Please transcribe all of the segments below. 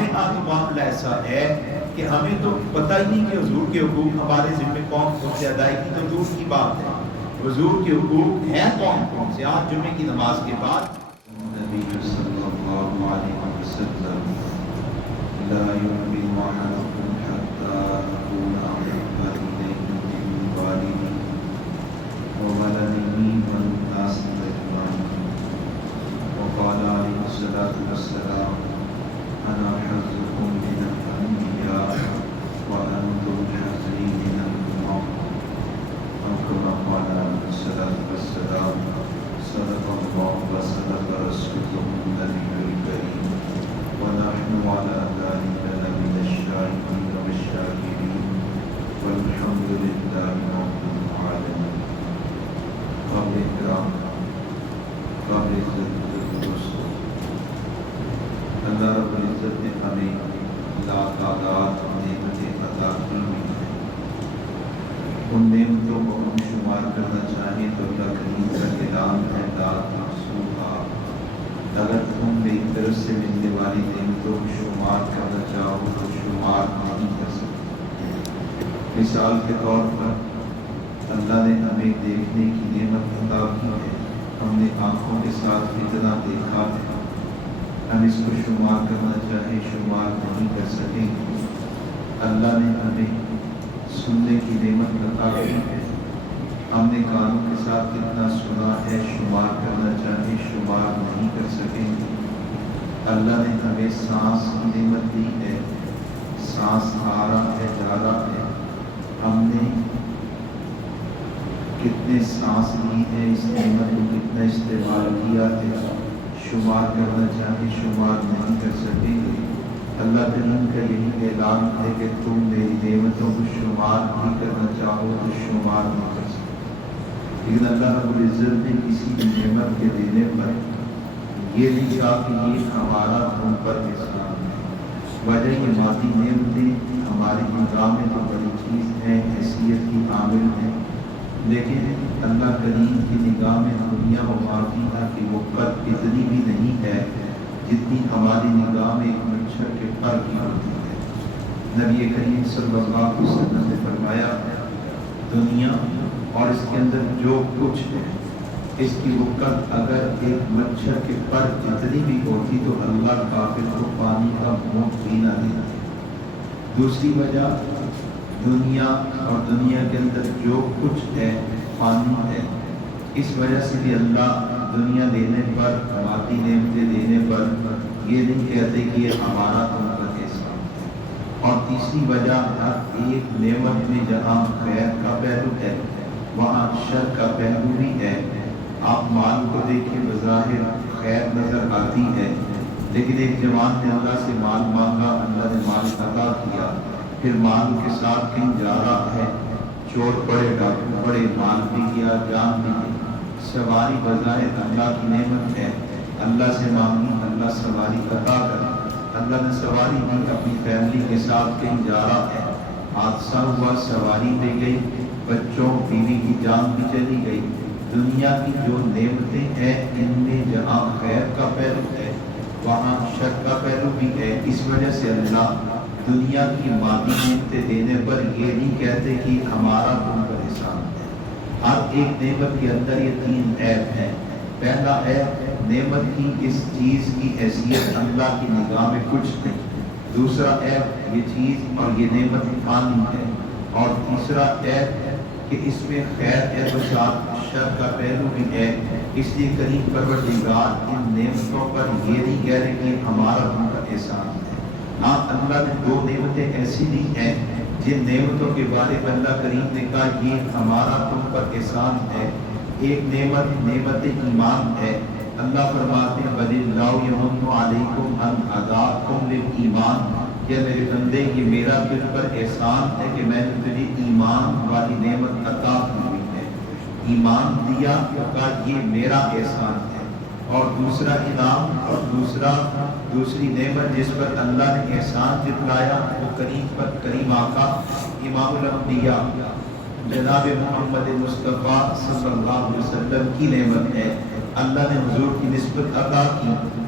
ہمارے ہاں تو معاملہ ایسا ہے کہ ہمیں تو پتہ ہی نہیں کہ حضور کے حقوق ہمارے ذمہ کون کون سے ادائیگی تو دور کی بات ہے، حضور کے حقوق ہیں کون کون سے؟ آج جمعے کی نماز کے بعد نبی صلی اللہ علیہ وسلم لا يؤمن أحدكم حتى أكون أحب إليه من والده وولده والناس أجمعين. وقال عليه الصلاة والسلام أنا حظكم من الأنبياء وأنتم حظي من الأمم. أو كما قال عليه الصلاة والسلام صدق الله وصدق رسوله النبي الكريم ونحن على ذلك لمن الشاهدين والشاكرين والحمد لله رب العالمين. قابل احترام، قابل عزت دوستو، اللہ رب العزت نے ہمیں لاتعداد نعمتیں عطا کی ہوئی ہیں. ان نعمتوں کو ہم شمار کرنا چاہیں تو اللہ کریم کا اعلان ہے لا تحصوها. اگر تم میری طرف سے ملنے والی نعمتوں کو شمار کرنا چاہو تو شمار نہیں کر سکتے. مثال کے طور پر اللہ نے ہمیں دیکھنے کی نعمت عطا کی ہے. ہم نے آنکھوں کے ساتھ اتنا دیکھا ہے، ہم اس کو شمار کرنا چاہیں شمار نہیں کر سکیں گے. اللہ نے ہمیں سننے کی نعمت عطا کی ہے. ہم نے کانوں کے ساتھ کتنا سنا ہے، شمار کرنا چاہیں شمار نہیں کر سکیں گے. اللہ نے ہمیں سانس کی نعمت دی ہے، سانس آ رہا ہے جا رہا ہے. ہم نے کتنے سانس لی ہے، اس نعمت کو کتنا استعمال کیا ہے، شمار کرنا چاہیں شمار نہیں کر سکیں گے. اللہ کریم کا یہی اعلان ہے کہ تم میری نعمتوں کو شمار بھی کرنا چاہو تو شمار نہیں کر سکتے. لیکن اللہ رب العزت نے کسی بھی نعمت کے دینے پر یہ نہیں کہا کہ یہ ہمارا تم پر احسان ہے. وجہ یہ مادی نعمتیں ہماری نگاہ میں تو بڑی چیز ہیں، حیثیت کی حامل ہیں، لیکن اللہ کریم کی نگاہ میں دنیا و مافیہ کی وقت اتنی بھی نہیں ہے جتنی ہماری نگاہ میں ایک مچھر کے پر کی ہوتی ہے. نبی کریم صلی اللہ علیہ وسلم نے فرمایا دنیا اور اس کے اندر جو کچھ ہے اس کی وقت اگر ایک مچھر کے پر جتنی بھی ہوتی تو اللہ کافر کو پانی کا گھونٹ بھی نہ دیتا. دوسری وجہ دنیا اور دنیا کے اندر جو کچھ ہے پانی ہے. اس وجہ سے بھی اللہ دنیا دینے پر مادی نعمتیں دینے پر یہ نہیں کہتے کہ یہ ہمارا تم پر احسان ہے. اور تیسری وجہ ہر ایک نعمت میں جہاں خیر کا پہلو ہے وہاں شر کا پہلو بھی ہے. آپ مال کو دیکھیں بظاہر خیر نظر آتی ہے، لیکن ایک جوان نے اللہ سے مال مانگا، اللہ نے مال عطا کیا، پھر مال کے ساتھ کہیں جا رہا ہے، چور پڑے ڈاکو پڑے، مال بھی گیا جان بھی گئی. سواری بظاہر اللہ کی نعمت ہے، اللہ سے مانگی اللہ سواری عطا کر. اللہ نے سواری دی، اپنی فیملی کے ساتھ کہیں جا رہا ہے، حادثہ ہوا، سواری لے گئی، بچوں بیوی کی جان بھی چلی گئی. دنیا کی جو نعمتیں ہیں ان میں جہاں خیر کا پہلو ہے وہاں شر کا پہلو بھی ہے. اس وجہ سے اللہ دنیا کی مادی نعمتیں دینے پر یہ نہیں کہتے کہ ہمارا تم پر احسان ہے. ہر ایک نعمت کے اندر یہ تین عیب ہیں. پہلا عیب نعمت کی اس چیز کی حیثیت اللہ کی نگاہ میں کچھ نہیں. دوسرا عیب یہ چیز اور یہ نعمت فانی ہے. اور تیسرا عیب کہ اس میں خیر ہے تو ساتھ شر کا پہلو بھی ہے. اس لیے کریم پروردگار ان نعمتوں پر یہ نہیں کہہ رہے کہ ہمارا تم پر احسان ہے. ہاں اللہ نے دو نعمتیں ایسی دی ہیں جن نعمتوں کے بارے میں اللہ کریم نے کہا یہ ہمارا تم پر احسان ہے. ایک نعمت ایمان ہے. اللہ فرماتے ہیں بَلِ اللَّهُ يَمُنُّ عَلَيْكُمْ أَنْ هَدَاكُمْ لِلْإِيمَانِ. کہ میرے بندے یہ میرا تجھ پر احسان ہے کہ میں نے تجھے ایمان والی نعمت عطا کی ہوئی ہے. ایمان دیا تو کہا یہ میرا احسان ہے. اور دوسرا انعام اور دوسری نعمت جس پر اللہ نے احسان جتلایا وہ کریم آقا امام الانبیاء جناب محمد مصطفیٰ صلی اللہ علیہ وسلم کی نعمت ہے. اللہ نے حضور کی نسبت عطا کی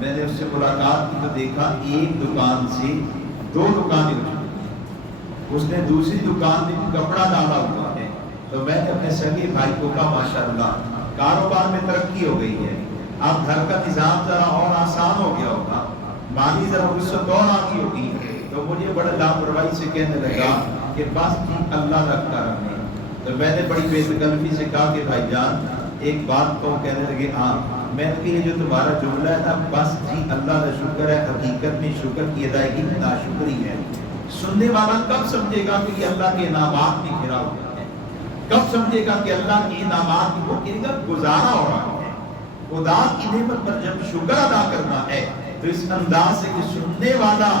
میں نے اس سے ملاقات کی تو دیکھا ایک دکان سے 2 دکانیں ہو چکی، اس نے دوسری دکان میں کپڑا ڈالا ہوا ہے۔ تو میں نے اپنے سگے بھائی کو کہا ماشاءاللہ کاروبار میں ترقی ہو گئی ہے، اب گھر کا نظام ذرا اور آسان ہو گیا ہوگا، مالی ذرا وسعت اور آ گئی ہوگی۔ تو مجھے بڑا لاپرواہی سے کہنے لگا کہ بس جی اللہ کا کرم ہے۔ تو میں نے بڑی بے تکلفی سے کہا کہ بھائی جان ایک بات کو کہنے لگے ہاں، میں نے کہا یہ جو تمہارا جملہ ہے نا بس جی اللہ کا شکر ہے، حقیقت میں شکر کی ادائیگی ناشکری ہے۔ سننے والا کب سمجھے گا کہ یہ اللہ کے انعامات میں گھرا ہوا ہے، کب سمجھے گا کہ اللہ کے انعامات میں وہ کہے گا گزارا ہو رہا ہے۔ خدا کی نعمت پر جب شکر ادا کرنا ہے تو اس انداز سے کہ سننے والا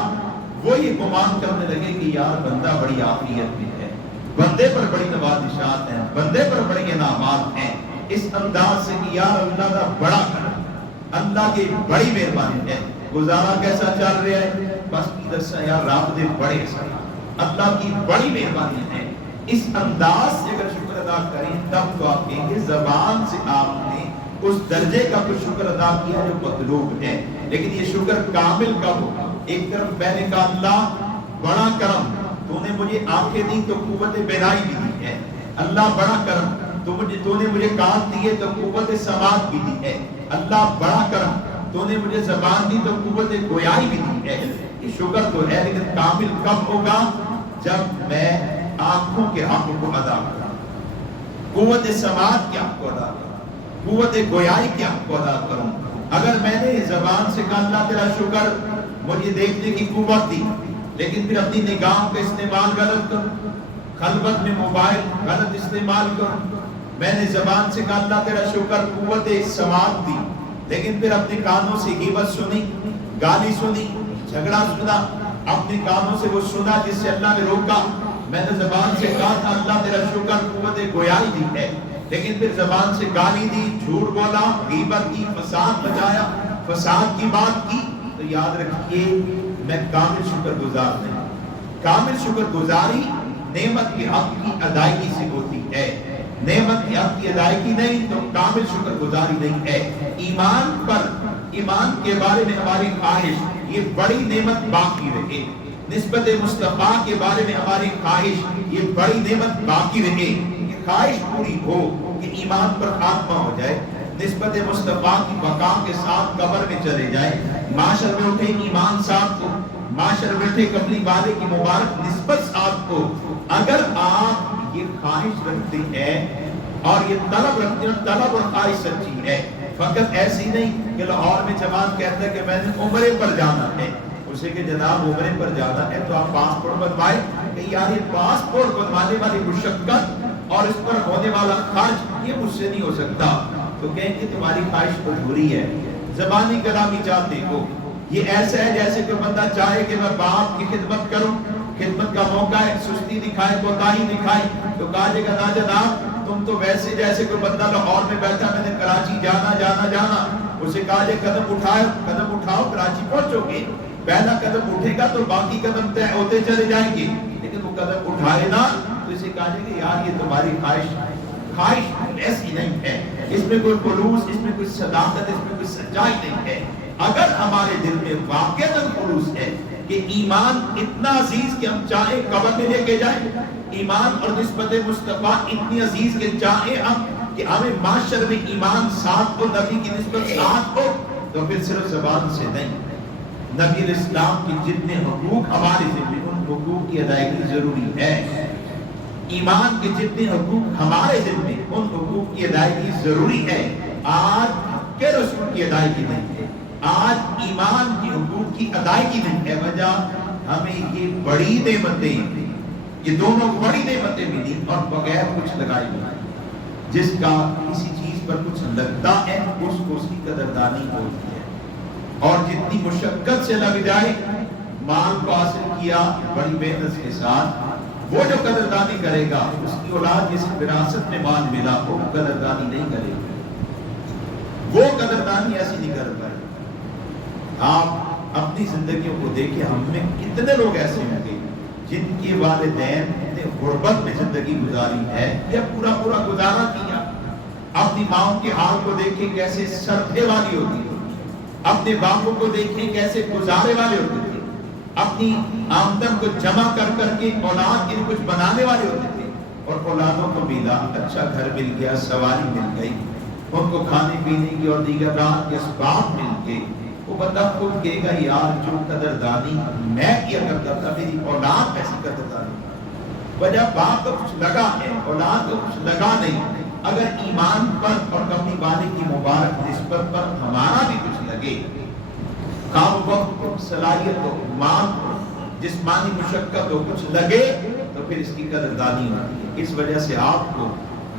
وہ یہ گمان کرنے لگے کہ یار بندہ بڑی عافیت میں ہے، بندے پر بڑی نوازشات ہیں، بندے پر بڑی انعامات ہیں، اس انداز سے کہ یار اللہ کا بڑا کرم، اللہ کی بڑی مہربانی ہے۔ گزارا کیسا چل رہا ہے؟ بس کی دسا یار رب دے بڑے سن، اللہ کی بڑی مہربانی ہے۔ اس انداز سے اگر شکر ادا کریں تب تو آپ کہیں گے زبان سے آپ نے اس درجے کا کچھ شکر ادا کیا جو مطلوب ہے۔ لیکن یہ شکر کامل کب ہوگا؟ ایک طرف میں نے کہا اللہ بڑا کرم، تو نے مجھے آنکھیں دی تو قوت بینائی بھی دی ہے، اللہ بڑا کرم تو نے مجھے کان دیے تو قوت سماعت بھی دی ہے، اللہ بڑا کرم تو نے مجھے زبان دی تو قوت گویائی بھی دی ہے۔ یہ شکر تو ہے، لیکن کامل کب ہوگا؟ جب میں آنکھوں کے حق کو ادا کروں، قوت سماعت کے حق کو ادا کروں، قوت گویائی کے حق کو ادا کروں۔ اگر میں نے زبان سے کہا اللہ تیرا شکر مجھے دیکھنے کی قوت دی، لیکن پھر اپنی نگاہوں کا استعمال غلط کروں، خلوت میں موبائل غلط استعمال کروں۔ میں نے زبان سے کہا اللہ تیرا شکر قوت سماعت دی، لیکن پھر اپنے کانوں سے غیبت سنی، گالی سنی، جھگڑا سنا، اپنے کانوں سے وہ سنا جس سے اللہ نے روکا۔ میں نے زبان سے کہا تھا اللہ تیرا شکر قوت گویائی دی ہے، لیکن پھر زبان سے گالی دی، جھوٹ بولا، غیبت کی، فساد بچایا، فساد کی بات کی، تو یاد رکھیے میں کامل شکر گزار نہیں۔ کامل شکر گزاری نعمت کے حق کی ادائیگی سے ہوتی ہے، نعمت کے حق کی ادائیگی نہیں تو کامل شکر گزاری نہیں ہے۔ ایمان پر، ایمان کے بارے میں ہماری خواہش یہ بڑی نعمت باقی رہے، نسبت مصطفیٰ کے بارے میں ہماری خواہش یہ بڑی نعمت باقی رہے، یہ خواہش پوری ہو کہ ایمان پر خاتمہ ہو جائے، نسبت مصطفیٰ کی بقا کے ساتھ قبر میں چلے جائے، معاشر میں اٹھے ایمان ساتھ کو، معاشر میں اٹھے قبلی والے کی مبارک نسبت ساتھ کو۔ اگر آپ یہ خواہش رکھتے ہیں اور یہ طلب رکھتے ہیں، طلب اور خواہش سچی ہے، فقط ایسی نہیں کہ لاہور میں جوان کہتا ہے کہ میں نے عمرے پر جانا ہے، اسے کہ جناب عمرے پر جانا ہے تو آپ پاسپورٹ بنوائیں، کہ یار یہ پاسپورٹ بنوانے والی مشقت اور اس پر ہونے والا خرچ یہ مجھ سے نہیں ہو سکتا، تو کہیں کہ تمہاری خواہش ادھوری ہے، زبانی کلامی چاہتے ہو۔ یہ ایسا ہے جیسے کہ بندہ چاہے کہ میں باپ کی خدمت کروں، خدمت کا موقع ہے، سستی دکھائے، کوتاہی دکھائے، تو کہا جائے گا نا جناب تم تو ویسے جیسے کوئی بندہ لاہور میں بیٹھا میں نے کراچی جانا، اسے کہا جائے قدم اٹھاؤ کراچی پہنچو گے، پہلا قدم اٹھے گا تو باقی قدم طے ہوتے چلے جائیں گے، لیکن وہ قدم اٹھائے نا تو اسے کہا جائے کہ یار یہ تمہاری خواہش ایسی نہیں ہے، اس میں کوئی خلوص، اس میں کوئی صداقت، اس میں کوئی سچائی نہیں ہے۔ اگر ہمارے دل میں واقعتاً خلوص ہے کہ ایمان اتنا عزیز کہ ہم چاہیں قبر میں لے کے جائیں، ایمان اور نسبت مصطفیٰ اتنی عزیز کہ چاہیں ہم کہ ہمیں معاشر میں ایمان ساتھ ہو، نبی کی نسبت ساتھ ہو، تو پھر صرف زبان سے نہیں، نبی علیہ السلام کی جتنے حقوق ہمارے ذمہ ان حقوق کی ادائیگی ضروری ہے، ایمان کے جتنے حقوق ہمارے ذمہ ان حقوق کی ادائیگی ضروری ہے۔ آج کے رسول کی ادائیگی نہیں ہے، آج ایمان کی حقوق کی ادائیگی نہیں ہے، وجہ ہمیں یہ بڑی نعمتیں، یہ دونوں بڑی نعمتیں ملی اور بغیر کچھ لگائے بنائے، جس کا کسی چیز پر کچھ لگتا ہے اس کو اس کی قدردانی ہوتی ہے، اور جتنی مشقت سے لگ جائے، مال کو حاصل کیا بڑی محنت کے ساتھ، وہ جو قدردانی کرے گا اس کی اولاد جس وراثت میں مال ملا وہ قدردانی نہیں کرے گا، وہ قدردانی ایسی نہیں کر پائے۔ آپ اپنی زندگیوں کو دیکھیں، ہم میں کتنے لوگ ایسے ہوں گے جن کے والدین نے غربت میں زندگی گزاری ہے یا پورا گزارا کیا، اپنی ماں کے حال کو دیکھیں کیسے سردے والی ہوتی ہے، اپنے باپوں کو دیکھیں کیسے گزارے والے ہوتے تھے، اپنی آمدن کو جمع کر کر کے اولاد کے لیے کچھ بنانے والے ہوتے تھے، اور اولادوں کو ملا، اچھا گھر مل گیا، سواری مل گئی، ان کو کھانے پینے کی اور دیگر راحت کے اسباب مل گئے، وہ بندہ خود کہے گا یار جو قدردانی میں کیا کرتا تھا میری اولاد ایسی قدردانی، وجہ باپ کو کچھ لگا ہے، اولاد کو کچھ لگا نہیں۔ اگر ایمان پر اور اپنی والد کی مبارک نسبت پر ہمارا بھی کچھ لگے، کام وقت صلاحیت ہو، مال ہو، جسمانی مشقت ہو، کچھ لگے تو پھر اس کی قدردانی ہوتی ہے۔ اس وجہ سے آپ کو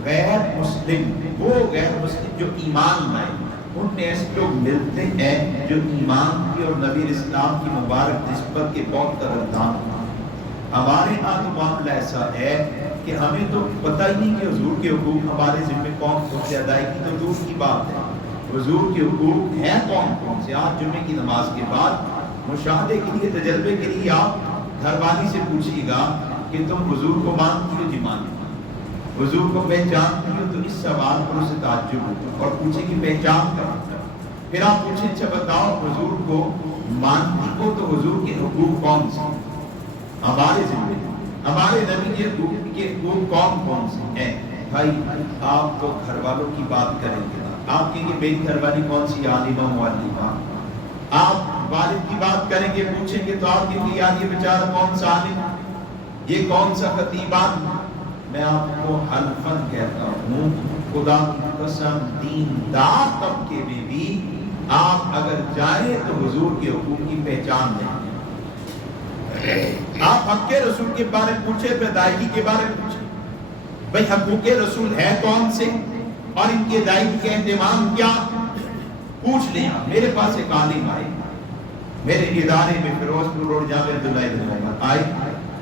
غیر مسلم، وہ غیر مسلم جو ایمان لائے، ان میں ایسے لوگ ملتے ہیں جو ایمان کی اور نبی اسلام کی مبارک نسبت کے بہت قدردان ہیں۔ ہمارے ہاں تو معاملہ ایسا ہے کہ ہمیں تو پتہ ہی نہیں کہ حضور کے حقوق ہمارے ذمہ کون کون سے ادائیگی تو دور کی بات ہے، حضور کے حقوق ہیں کون کون سے۔ آج جمعے کی نماز کے بعد مشاہدے کے لیے، تجربے کے لیے آپ گھر والی سے پوچھیے گا کہ تم حضور کو مانتی ہو؟ جی مانتی ہو۔ حضور کو پہچانتی ہو؟ تو اس سوال پر اسے تعجب ہوگا اور پوچھے کہ پہچان کر، پھر آپ پوچھیں اچھا بتاؤ حضور کو مانتی ہو تو حضور کے حقوق کون سے ہمارے ذمہ، ہمارے نبی کے حقوق کون کون سے ہیں؟ بھائی آپ تو گھر والوں کی بات کریں گے، آپ کہیں گے میری گھر والی کون سی عالمہ معلمہ، آپ والد کی بات کریں گے، پوچھیں گے تو آپ کہیں گے یار یہ بیچارہ کون سا عالم، یہ کون سا خطیبان۔ میں آپ کو حلفاً کہتا ہوں خدا کی قسم دیندار طبقے میں بھی آپ اگر جائیں تو حضور کے حقوق کی پہچان نہیں۔ آپ حق رسول کے بارے میں پوچھیں، ادائیگی کے بارے میں پوچھیں، بھئی حقوق رسول ہے کون سے اور ان کی ادائیگی کا اہتمام کیا، پوچھ لیں۔ میرے پاس ایک عالم آئے میرے ادارے میں، فیروز پور روڈ جامعہ عبداللہ بن محمد آئے،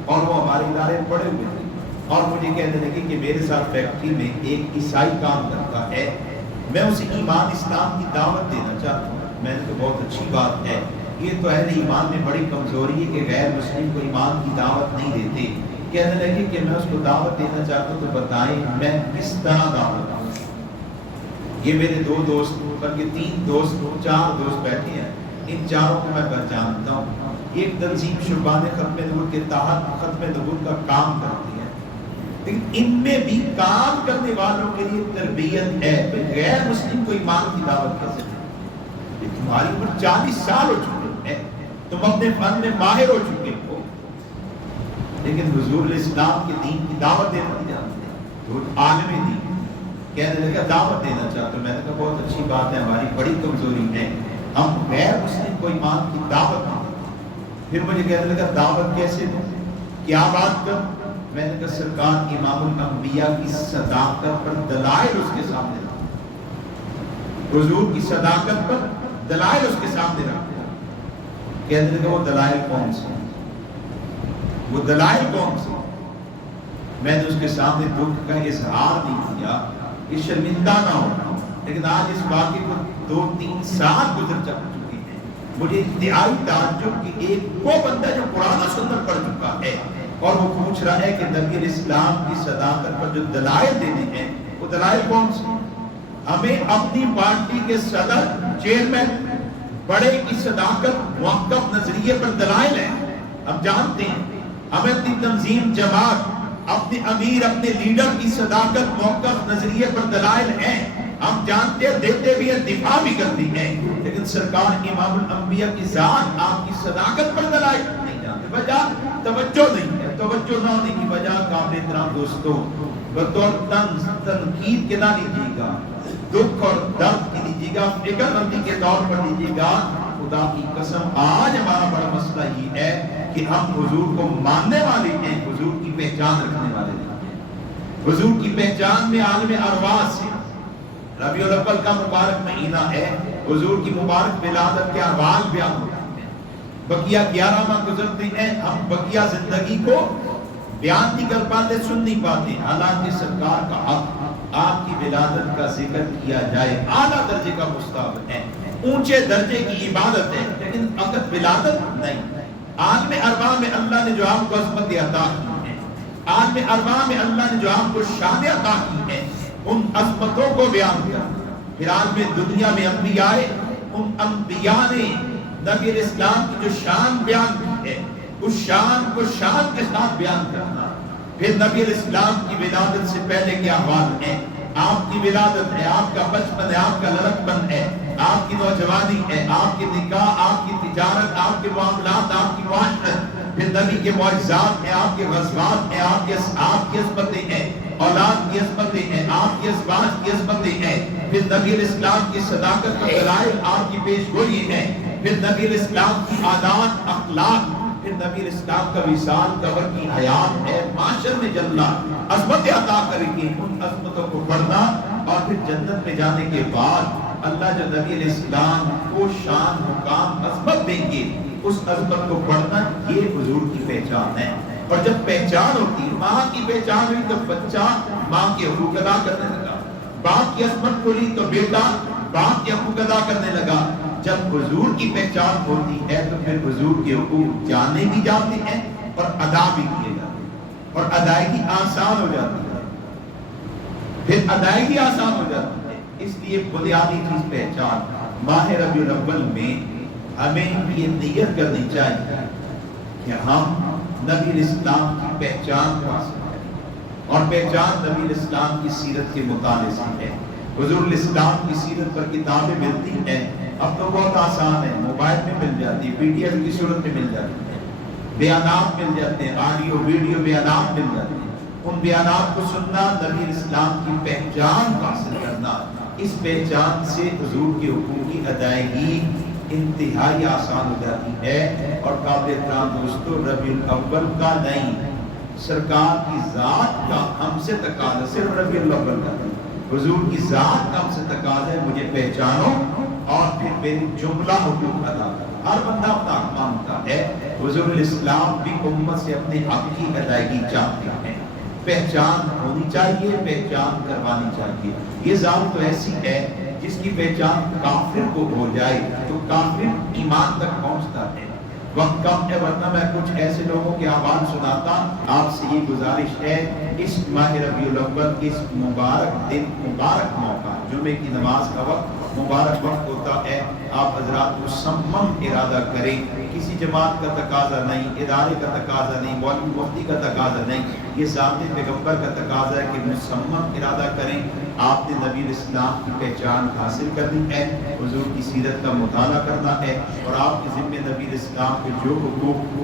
اور وہ ہمارے ادارے میں پڑے ہوئے تھے، اور مجھے کہنے لگے کہ میرے ساتھ فیکٹری میں ایک عیسائی کام کرتا ہے، میں اسے ایمان اسلام کی دعوت دینا چاہتا ہوں۔ میں نے تو بہت اچھی بات ہے، یہ تو اہل ایمان میں بڑی کمزوری ہے کہ غیر مسلم کو ایمان کی دعوت نہیں دیتے۔ کہنے لگے کہ میں اس کو دعوت دینا چاہتا ہوں، تو بتائیں میں کس طرح دعوت دوں۔ یہ میرے دو دوست، بلکہ 3 دوست، 4 دوست بیٹھے ہیں، ان چاروں کو میں پہچانتا ہوں۔ ایک تنظیم شعبان ختم نبوت کے تحت ختم نبوت کا کام کرتی ہے، لیکن ان میں بھی کام کرنے والوں کے لیے تربیت ہے کہ غیر مسلم کو ایمان کی دعوت کر سکتے۔ تمہاری عمر 40 سال ہو چکے ہیں، تم اپنے فن میں ماہر ہو چکے ہو، لیکن حضور اسلام کے دین کی دعوت دینا نہیں جانتے۔ تو عالم دین کہنے لگا دعوت دینا چاہتے ہو۔ میں نے کہا بہت اچھی بات ہے، ہماری بڑی کمزوری ہے، ہم غیر مسلم کو ایمان کی دعوت نہیں دیتے۔ پھر مجھے کہنے لگا دعوت کیسے دوں، کیا بات کر؟ میں نے کہا سرکار امام الانبیاء کی صداقت پر دلائل اس کے سامنے رکھ، حضور کی صداقت پر دلائل اس کے سامنے رکھ۔ کہنے لگا وہ دلائل کون سے، وہ دلائل کون سے؟ میں نے اس کے سامنے دکھ کا اظہار نہیں کیا کہ شرمندہ نہ ہو، لیکن آج اس واقعے کو 2-3 سال گزر چکے ہیں، مجھے انتہائی تعجب کہ ایک وہ بندہ جو قرآن و سنت پڑھ چکا ہے اور وہ پوچھ رہا ہے کہ نبی اسلام کی صداقت پر جو دلائل دینے ہیں وہ دلائل کون سے؟ ہمیں اپنی پارٹی کے صدر، چیئرمین، بڑے کی صداقت، موقف، نظریے پر دلائل ہیں، ہم جانتے ہیں۔ ہمیں اپنی تنظیم، جماعت، اپنے امیر، اپنے لیڈر کی صداقت، موقف، نظریے پر دلائل ہیں، ہم جانتے ہیں، دیتے بھی ہیں، دفاع بھی کرتے ہیں، لیکن سرکار امام الانبیاء کی ذات، آپ کی صداقت پر دلائل نہیں جانتے۔ وجہ توجہ نہیں ہے، توجہ نہ ہونے کی وجہ قابل احترام دوستوں بطور تنقید کے نہ لیجیے گا، دکھ اور درد کی لیجیے گا، فکر مندی کے طور پر لیجیے گا۔ خدا کی قسم آج ہمارا بڑا مسئلہ یہ ہے کہ ہم حضور کو ماننے والے ہیں، حضور کی پہچان رکھنے والے ہیں۔ حضور کی پہچان میں عالم ارواح سے ربیع الاول کا مبارک مہینہ ہے، حضور کی مبارک ولادت کے احوال بیان ہوتے ہیں، بقیہ 11 ماہ گزرتے ہیں، ہم بقیہ زندگی کو بیان نہیں کر پاتے، سن نہیں پاتے، حالانکہ سرکار کا حق آپ کی ولادت کا ذکر کیا جائے اعلیٰ درجے کا مستحب ہے، اونچے درجے کی عبادت ہے، لیکن فقط ولادت نہیں۔ عالم ارواح میں اللہ نے جو آپ کو عظمت عطا کی ہے، عالم ارواح میں اللہ نے جو آپ کو شان عطا کی ہے، ان عظمتوں کو بیان کر، پھر عالم دنیا میں انبیاء ان انبیاء نے نبی علیہ السلام کی جو شان بیان کی ہے اس شان کو شان کے ساتھ بیان کرنا. پھر نبی علیہ السلام کی ولادت سے پہلے کے احوال ہیں. آپ کی ولادت ہے, آپ کا بچپن ہے, آپ کا لڑکپن ہے, آپ کی نوجوانی ہے, آپ کی نکاح, آپ کی تجارت, آپ کے معاملات, آپ کی معاشرت, پھر نبی کے معجزات ہیں, آپ کے غزوات ہیں, آپ کی عصمتیں ہیں, اولاد کی عصمتیں ہیں, آپ کی ازواج کی عصمتیں ہیں, پھر نبی علیہ السلام کی صداقت و دلائل آپ کی پیش گوئی ہیں, پھر نبی علیہ السلام کی عادات اخلاق, پھر نبی علیہ السلام کا وصال قبر کی حیات ہے, معاشر میں جلنا, عظمت عطا کریں گے. ان عظمتوں کو پڑھنا اور پھر جنت میں جانے کے بعد اللہ جو نبی علیہ السلام کو شان مقام عظمت دیں گے اس عظمت کو پڑھنا, یہ حضور کی پہچان ہے. اور جب پہچان ہوتی, ماں کی پہچان ہوئی تو بچہ ماں کے حقوق ادا کرنے لگا, باپ کی عظمت کھلی تو بیٹا باپ کے حقوق ادا کرنے لگا. جب حضور کی پہچان ہوتی ہے تو پھر حضور کے حقوق جانے بھی جاتے ہیں اور ادا بھی کیے جاتے ہیں, اور ادائیگی آسان ہو جاتی ہے, پھر ادائیگی آسان ہو جاتی ہے. اس لیے بنیادی چیز پہچان. ماہ ربیع الاول میں ہمیں یہ نیت کرنی چاہیے کہ ہم نبی علیہ السلام کی پہچان کو حاصل کریں, اور پہچان نبی علیہ السلام کی سیرت کے مطالعے سے ہے. حضور علیہ السلام کی سیرت پر کتابیں ملتی ہیں, اب تو بہت آسان ہے, موبائل میں مل جاتی, پی ڈی ایف کی صورت میں مل جاتی ہے, بیانات مل جاتے ہیں, آڈیو ویڈیو بیانات مل جاتے ہیں. ان بیانات کو سننا, نبی علیہ السلام کی پہچان حاصل کرنا, اس پہچان سے حضور کے حقوق کی ادائیگی انتہائی آسان ہو جاتی ہے. اور قابل احترام دوستو, ربیع الاول کا نہیں, سرکار کی ذات کا ہم سے تقاضا, صرف ربیع الاول کا, حضور کی ذات کا ہم سے تقاضا ہے, مجھے پہچانو اور پھر میری جملہ حقوق ادا کرو. ہر بندہ اپنا حق مانگتا ہے, حضور علیہ السلام بھی امت سے اپنے حق کی ادائیگی چاہتے ہیں. پہچان ہونی چاہیے, پہچان کروانی چاہیے. یہ ذات تو ایسی ہے جس کی پہچان کافر کو ہو جائے تو کافر ایمان تک پہنچتا ہے. وقت کم ہے, ورنہ میں کچھ ایسے لوگوں کے احوال سناتا. آپ سے یہ گزارش ہے, اس ماہ ربیع الاول کے اس مبارک دن, مبارک موقع, جمعے کی نماز کا وقت مبارک وقت ہوتا ہے, آپ حضرات مصمم ارادہ کریں. کسی جماعت کا تقاضا نہیں, ادارے کا تقاضا نہیں, مولوی مفتی کا تقاضا نہیں, یہ ذات پیغمبر کا تقاضا ہے کہ مصمم ارادہ کریں. آپ نے نبی علیہ السلام کی پہچان حاصل کرنی ہے, حضور کی سیرت کا مطالعہ کرنا ہے, اور آپ کے ذمہ نبی علیہ السلام کے جو حقوق,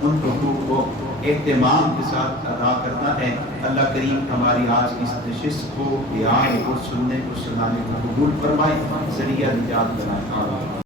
ان حقوق کو اہتمام کے ساتھ ادا کرنا ہے. اللہ کریم ہماری آج کی اس نشست کو, بیان کو, سننے کو, سنانے کو قبول فرمائے, ذریعہ نجات بنائے.